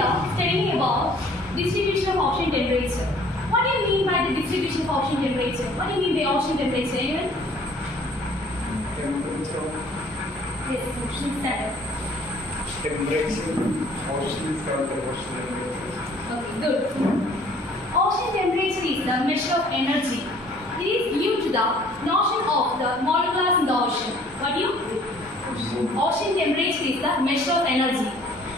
here telling about distribution of ocean temperature. What do you mean by the distribution of ocean temperature? What do you mean by ocean temperature? Anyone? Temperature. Yes, ocean standard. Temperature. Ocean temperature. Okay, good. Ocean temperature is the measure of energy. It is due to the notion of the molecules in the ocean. What do you? Ocean temperature is the measure of energy,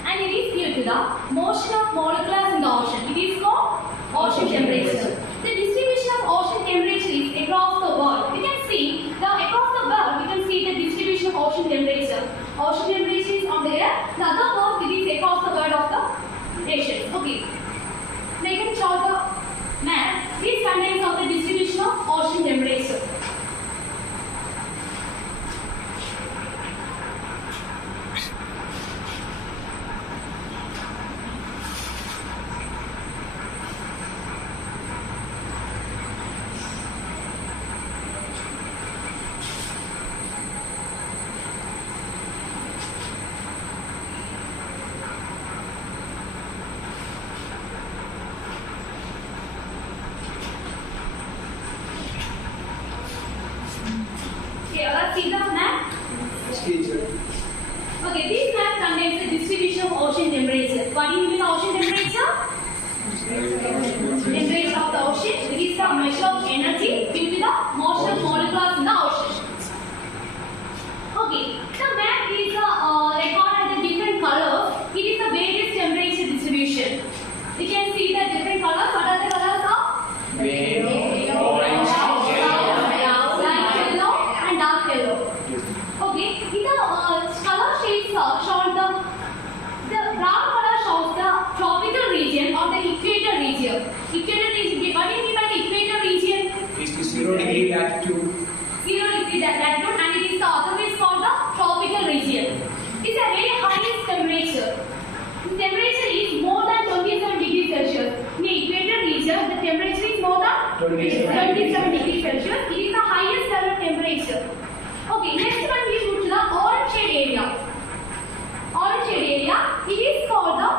and it is due to the motion of molecules in the ocean. It is called ocean temperature. The distribution of ocean temperature is across the world. We can see across the world. We can see the distribution of ocean temperature. Ocean temperature is on the air. The other world it is across the world of the nations. Okay. Now you can show the map. This contains of the distribution of ocean temperature. Okay, let's see the map. Okay, this map contains the distribution of ocean temperature. What do you mean by ocean temperature? Temperature of the ocean. It is the measure of energy due to the motion of molecules in the ocean. Okay, the map is recorded the different colors. It is the various temperature distribution. You can see the different colors. What are the colors of? Red, orange, okay, in the color shades shown the brown color shows the tropical region or the equator region. Equator region, what do you mean by the equator region? It's the 0 degree latitude. 0 degree latitude, and it is the otherwise called the tropical region. It's a very highest temperature. The temperature is more than 27 degrees Celsius. In the equator region, the temperature is more than 27 degrees Celsius. It is the highest level temperature. Okay, next one we move to the orange shade area. Orange shade area, it is called the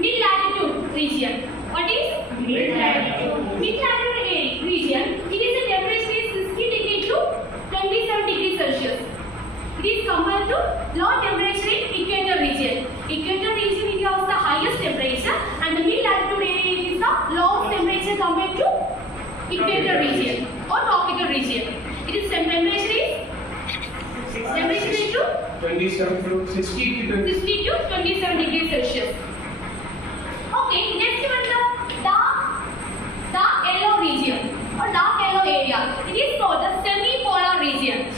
mid-latitude region. What is? Mid-latitude. Mid-latitude region, it is the temperature is 60 degrees to 27 degrees Celsius. It is compared to low temperature in equator region. Equator region it has the highest temperature, and the mid-latitude area is the lowest temperature compared to equator region or tropical region. It is temperature is temperature is to 27 to 60 to 27 degrees Celsius. Okay, next one the dark yellow region or dark yellow area. It is called the semi-polar region.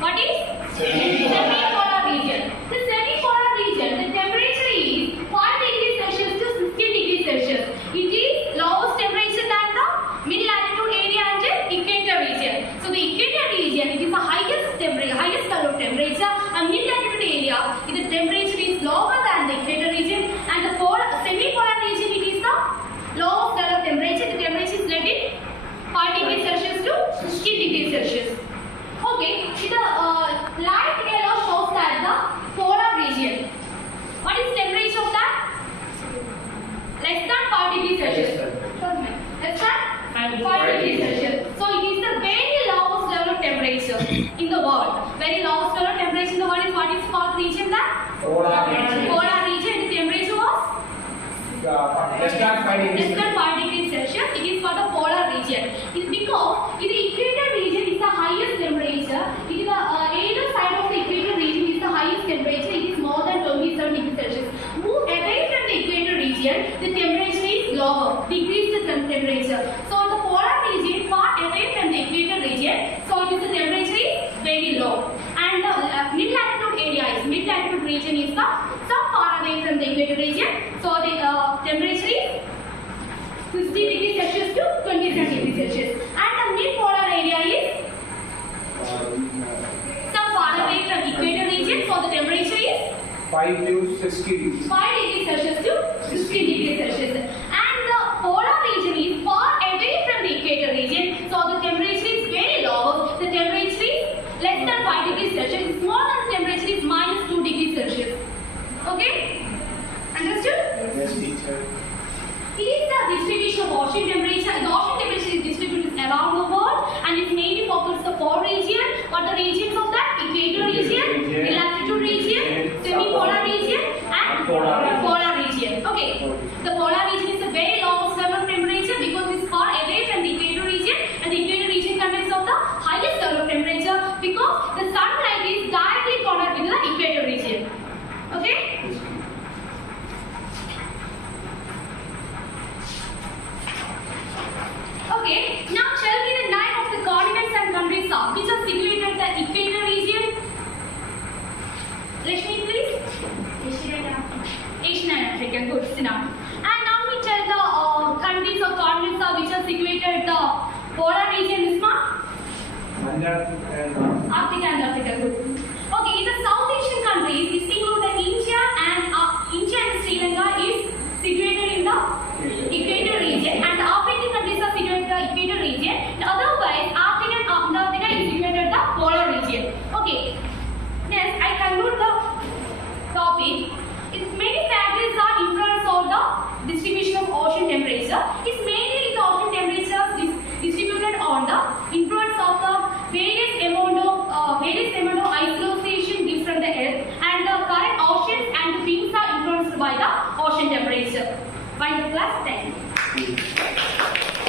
What is? Semi-polar region. The semi-polar region, the temperature is 5 degrees Celsius to 16 degrees Celsius. It is lowest temperature than the mid-latitude area and the equator region. So the equator region, it is the highest temperature, highest level of temperature, and mid-latitude area, the temperature is lower than the equator region, and the semi-polar region, it is the lowest level of temperature. The temperature is let in 5 degrees Celsius to 16 degrees Celsius. Okay, the light yellow shows that the polar region. What is temperature of that? Less than 5 degrees Celsius. Less than 5 degrees Celsius. So it is the very lowest level of temperature in the world. Very lowest level of temperature in the world is what is called region that? polar region. Polar region. The temperature was Less than 5 degrees. less than 5 degrees Celsius. It is called the polar region. It is because in the equator region is the highest temperature. It is the either side of the equator region is the highest temperature. It is more than 27 degrees Celsius. Move away from the equator region, the temperature is lower. Decrease the temperature. So the polar region far away from the equator region. So it is the temperature is very low. And the mid-latitude area is mid-latitude region is the some far away from the equator region. So the temperature is 60 degrees Celsius to 27 degrees Celsius. And the mid-polar area is some far away from equator region. So the temperature is 5 to 60 degrees. 5 degrees Celsius to 16 degrees Celsius. And the polar region is far away from the equator region. So the temperature is very low. The temperature is less than 5 degrees Celsius. It's more than the temperature is minus 2 degrees Celsius. Okay? Understood? Yes, Asian and African. Good. Sit down. And now we tell the countries or continents which are situated the polar region. Isma? Punjab and Arctic and Antarctica.